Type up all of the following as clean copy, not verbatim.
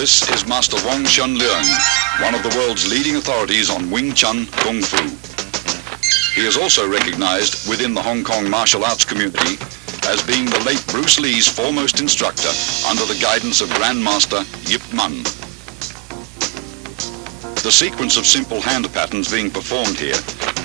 This is Master Wong Shun Leung, one of the world's leading authorities on Wing Chun Kung Fu. He is also recognized within the Hong Kong martial arts community as being the late Bruce Lee's foremost instructor under the guidance of Grandmaster Yip Man. The sequence of simple hand patterns being performed here,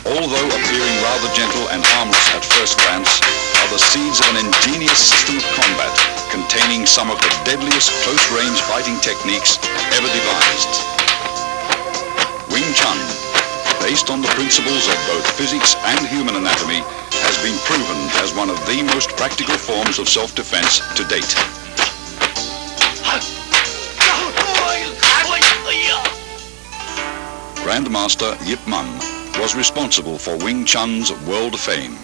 although appearing rather gentle and harmless at first glance, are the seeds of an ingenious system of combat containing some of the deadliest close-range fighting techniques ever devised. Wing Chun, based on the principles of both physics and human anatomy, has been proven as one of the most practical forms of self-defense to date. Grandmaster Yip Man was responsible for Wing Chun's world fame.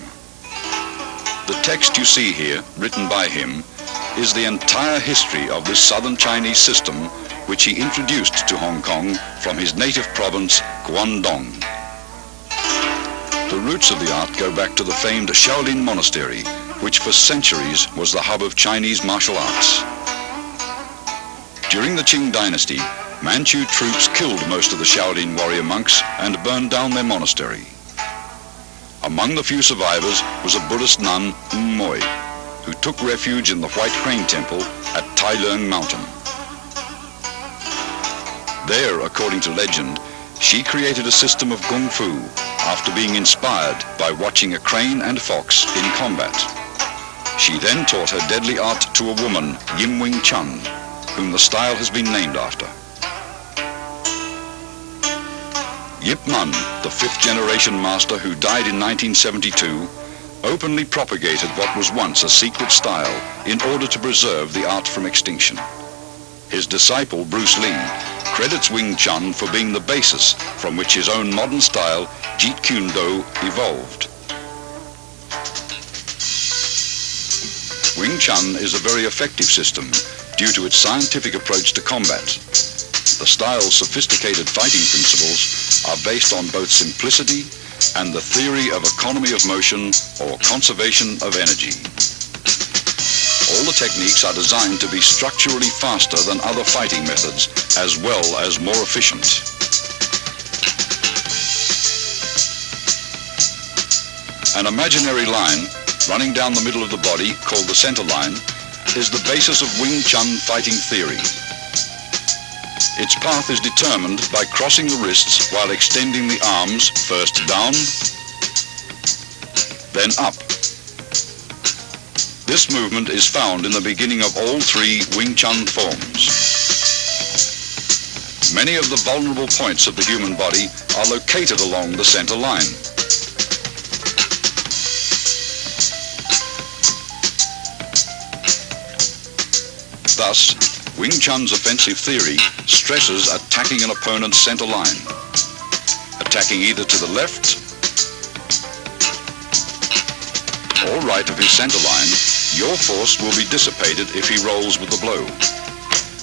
The text you see here, written by him, is the entire history of this southern Chinese system which he introduced to Hong Kong from his native province, Guangdong. The roots of the art go back to the famed Shaolin Monastery, which for centuries was the hub of Chinese martial arts. During the Qing dynasty, Manchu troops killed most of the Shaolin warrior monks and burned down their monastery. Among the few survivors was a Buddhist nun, Moy, who took refuge in the White Crane Temple at Tai Leung Mountain. There, according to legend, she created a system of Kung Fu after being inspired by watching a crane and fox in combat. She then taught her deadly art to a woman, Yim Wing Chun, whom the style has been named after. Yip Man, the fifth-generation master who died in 1972, openly propagated what was once a secret style in order to preserve the art from extinction. His disciple, Bruce Lee, credits Wing Chun for being the basis from which his own modern style, Jeet Kune Do, evolved. Wing Chun is a very effective system due to its scientific approach to combat. The style's sophisticated fighting principles are based on both simplicity and the theory of economy of motion or conservation of energy. All the techniques are designed to be structurally faster than other fighting methods, as well as more efficient. An imaginary line running down the middle of the body, called the center line, is the basis of Wing Chun fighting theory. Its path is determined by crossing the wrists while extending the arms first down, then up. This movement is found in the beginning of all three Wing Chun forms. Many of the vulnerable points of the human body are located along the center line. Thus, Wing Chun's offensive theory stresses attacking an opponent's center line. Attacking either to the left or right of his center line, your force will be dissipated if he rolls with the blow.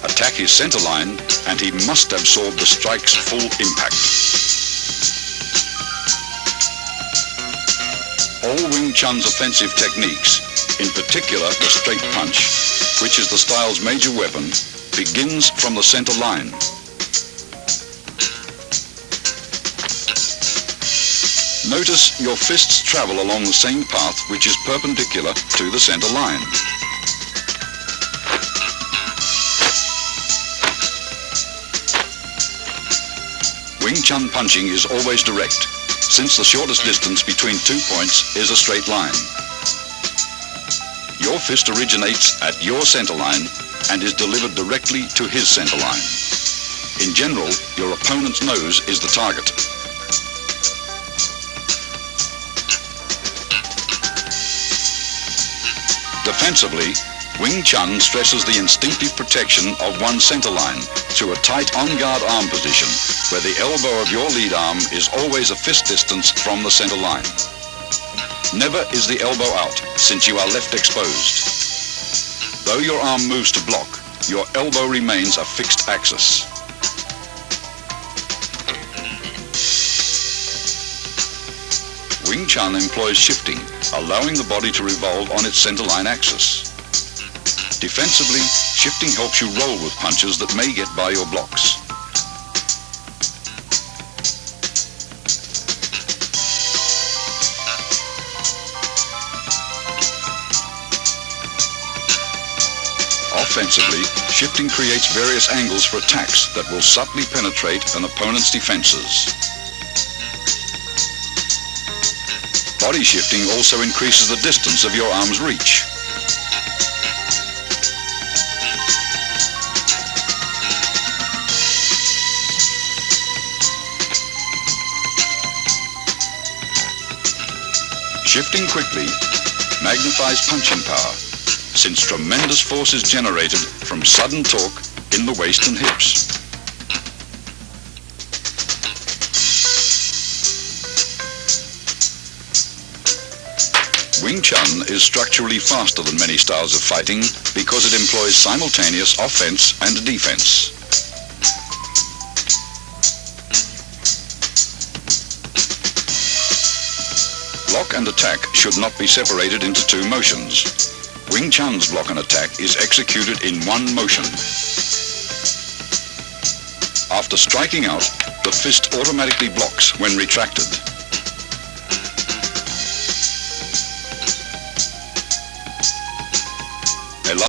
Attack his center line and he must absorb the strike's full impact. All Wing Chun's offensive techniques, in particular the straight punch, which is the style's major weapon, begins from the center line. Notice your fists travel along the same path which is perpendicular to the center line. Wing Chun punching is always direct, since the shortest distance between 2 points is a straight line. Your fist originates at your center line and is delivered directly to his center line. In general, your opponent's nose is the target. Defensively, Wing Chun stresses the instinctive protection of one's center line through a tight on-guard arm position where the elbow of your lead arm is always a fist distance from the center line. Never is the elbow out, since you are left exposed. Though your arm moves to block, your elbow remains a fixed axis. Wing Chun employs shifting, allowing the body to revolve on its center line axis. Defensively, Shifting helps you roll with punches that may get by your blocks. Offensively, shifting creates various angles for attacks that will subtly penetrate an opponent's defenses. Body shifting also increases the distance of your arm's reach. Shifting quickly magnifies punching power, since tremendous force is generated from sudden torque in the waist and hips. Wing Chun is structurally faster than many styles of fighting because it employs simultaneous offense and defense. Block and attack should not be separated into two motions. Wing Chun's block and attack is executed in one motion. After striking out, the fist automatically blocks when retracted.